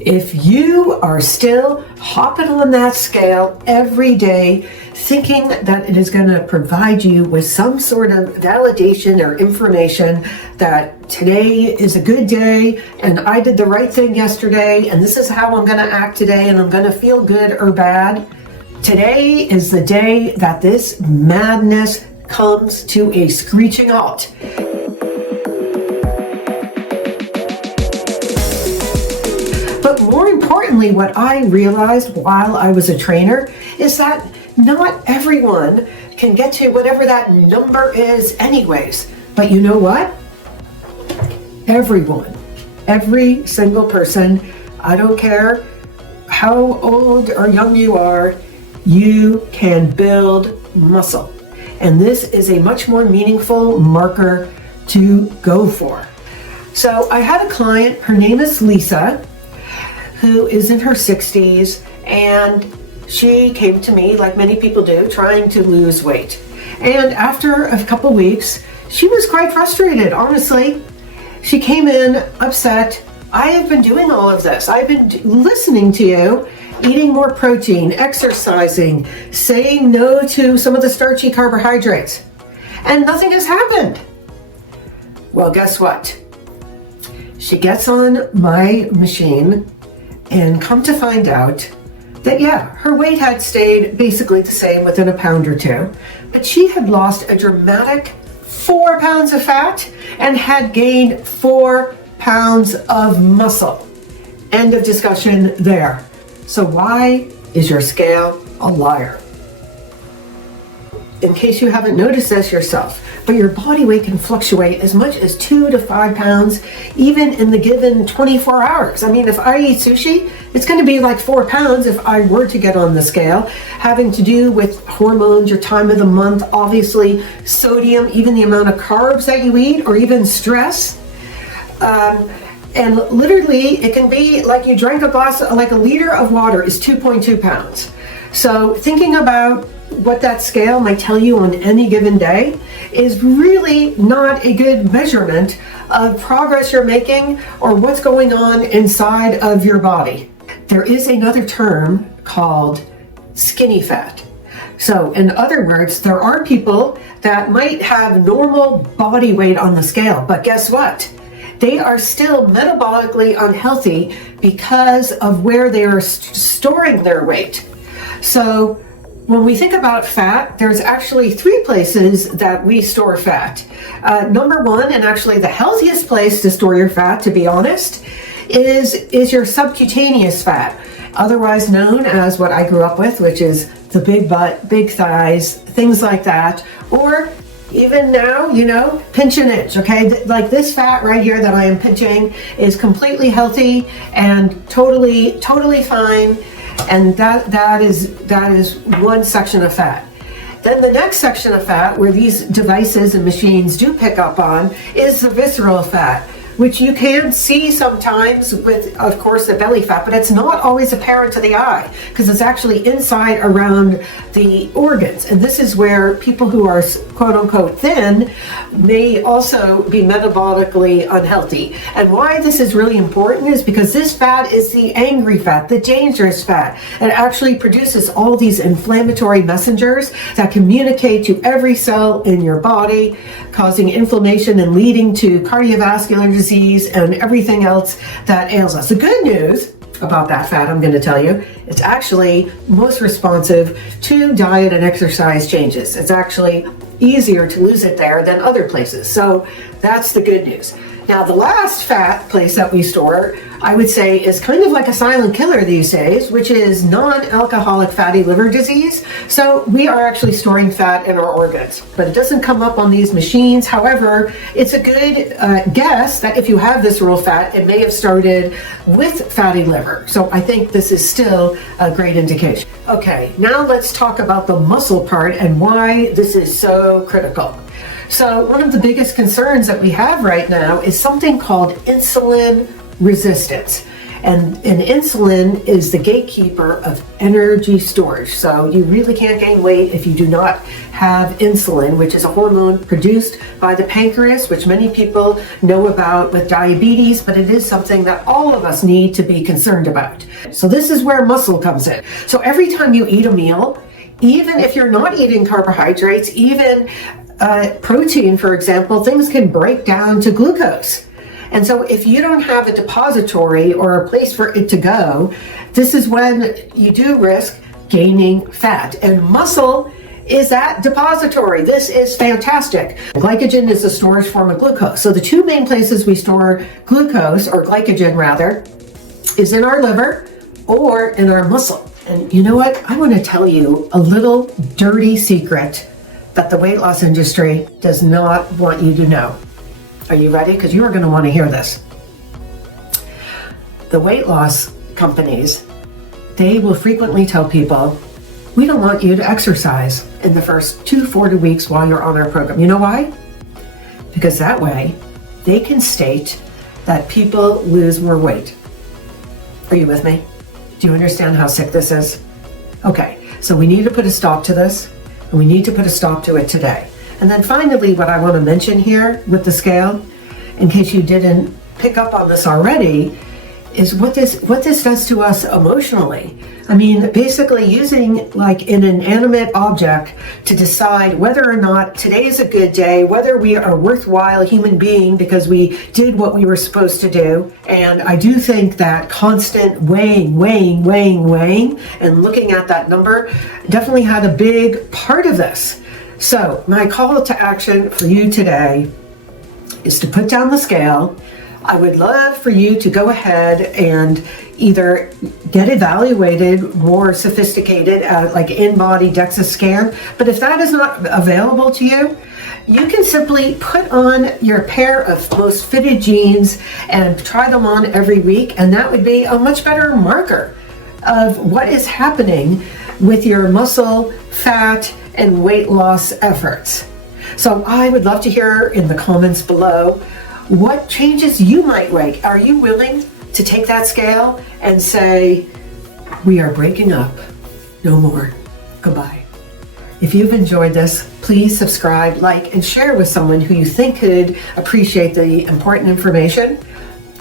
If you are still hopping on that scale every day, thinking that it is going to provide you with some sort of validation or information that today is a good day and I did the right thing yesterday and this is how I'm going to act today and I'm going to feel good or bad, today is the day that this madness comes to a screeching halt. But more importantly, what I realized while I was a trainer is that not everyone can get to whatever that number is anyways. But you know what? Everyone, every single person, I don't care how old or young you are, you can build muscle. And this is a much more meaningful marker to go for. So I had a client, her name is Lisa, who is in her 60s, and she came to me, like many people do, trying to lose weight. And after a couple weeks, she was quite frustrated, honestly. She came in upset. I have been doing all of this. I've been listening to you, eating more protein, exercising, saying no to some of the starchy carbohydrates, and nothing has happened. Well, guess what? She gets on my machine, and come to find out that, yeah, her weight had stayed basically the same within a pound or two, but she had lost a dramatic 4 pounds of fat and had gained 4 pounds of muscle. End of discussion there. So why is your scale a liar? In case you haven't noticed this yourself, but your body weight can fluctuate as much as 2 to 5 pounds, even in the given 24 hours. I mean, if I eat sushi, it's going to be like 4 pounds if I were to get on the scale, having to do with hormones, your time of the month, obviously sodium, even the amount of carbs that you eat, or even stress. And literally, it can be like you drank a glass, like a liter of water is 2.2 pounds. So thinking about what that scale might tell you on any given day is really not a good measurement of progress you're making or what's going on inside of your body. There is another term called skinny fat. So in other words, there are people that might have normal body weight on the scale, but guess what? They are still metabolically unhealthy because of where they are storing their weight. So when we think about fat, there's actually 3 places that we store fat. Number one, and actually the healthiest place to store your fat, to be honest, is your subcutaneous fat, otherwise known as what I grew up with, which is the big butt, big thighs, things like that, or even now, you know, pinch an inch, okay? Like this fat right here that I am pinching is completely healthy and totally fine. And that is one section of fat. Then the next section of fat, where these devices and machines do pick up on, is the visceral fat, which you can see sometimes with, of course, the belly fat, but it's not always apparent to the eye because it's actually inside around the organs. And this is where people who are quote unquote thin may also be metabolically unhealthy. And why this is really important is because this fat is the angry fat, the dangerous fat. It actually produces all these inflammatory messengers that communicate to every cell in your body, causing inflammation and leading to cardiovascular disease and everything else that ails us. The good news about that fat, I'm going to tell you, it's actually most responsive to diet and exercise changes. It's actually easier to lose it there than other places. So that's the good news. Now, the last fat place that we store, I would say, is kind of like a silent killer these days, which is non-alcoholic fatty liver disease. So we are actually storing fat in our organs, but it doesn't come up on these machines. However, it's a good guess that if you have visceral fat, it may have started with fatty liver. So I think this is still a great indication. Okay, now let's talk about the muscle part and why this is so critical. So one of the biggest concerns that we have right now is something called insulin resistance. And insulin is the gatekeeper of energy storage. So you really can't gain weight if you do not have insulin, which is a hormone produced by the pancreas, which many people know about with diabetes, but it is something that all of us need to be concerned about. So this is where muscle comes in. So every time you eat a meal, even if you're not eating carbohydrates, even protein, for example, things can break down to glucose. And so if you don't have a depository or a place for it to go, this is when you do risk gaining fat. And muscle is that depository. This is fantastic. Glycogen is a storage form of glucose. So the two main places we store glucose, or glycogen rather, is in our liver or in our muscle. And you know what? I want to tell you a little dirty secret that the weight loss industry does not want you to know. Are you ready? Because you are going to want to hear this. The weight loss companies, they will frequently tell people, we don't want you to exercise in the first 2 to 4 weeks while you're on our program. You know why? Because that way they can state that people lose more weight. Are you with me? Do you understand how sick this is? Okay, so we need to put a stop to this, and we need to put a stop to it today. And then finally, what I want to mention here with the scale, in case you didn't pick up on this already, is what this does to us emotionally. I mean, basically using like an inanimate object to decide whether or not today is a good day, whether we are a worthwhile human being because we did what we were supposed to do. And I do think that constant weighing, and looking at that number definitely had a big part of this. So my call to action for you today is to put down the scale. I would love for you to go ahead and either get evaluated more sophisticated like in-body DEXA scan. But if that is not available to you, you can simply put on your pair of most fitted jeans and try them on every week. And that would be a much better marker of what is happening with your muscle, fat, and weight loss efforts. So I would love to hear in the comments below what changes you might make. Are you willing to take that scale and say, we are breaking up, no more, goodbye? If you've enjoyed this, please subscribe, like, and share with someone who you think could appreciate the important information.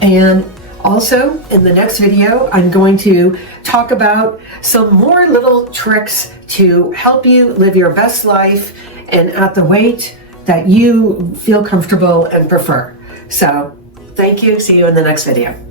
And also, in the next video, I'm going to talk about some more little tricks to help you live your best life and at the weight that you feel comfortable and prefer. So, thank you. See you in the next video.